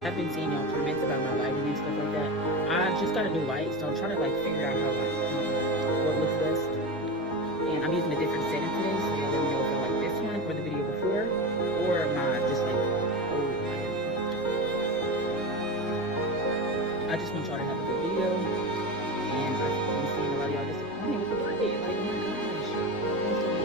I've been seeing y'all comments about my lighting and stuff like that. I just got a new light, so I'm trying to like figure out how like what looks best. And I'm using a different setting today, so y'all let me know if I like this one or the video before, or my just like old lighting. I just want y'all to have a good video, and I've been seeing a lot of y'all disappointed with the light. Like, oh my gosh,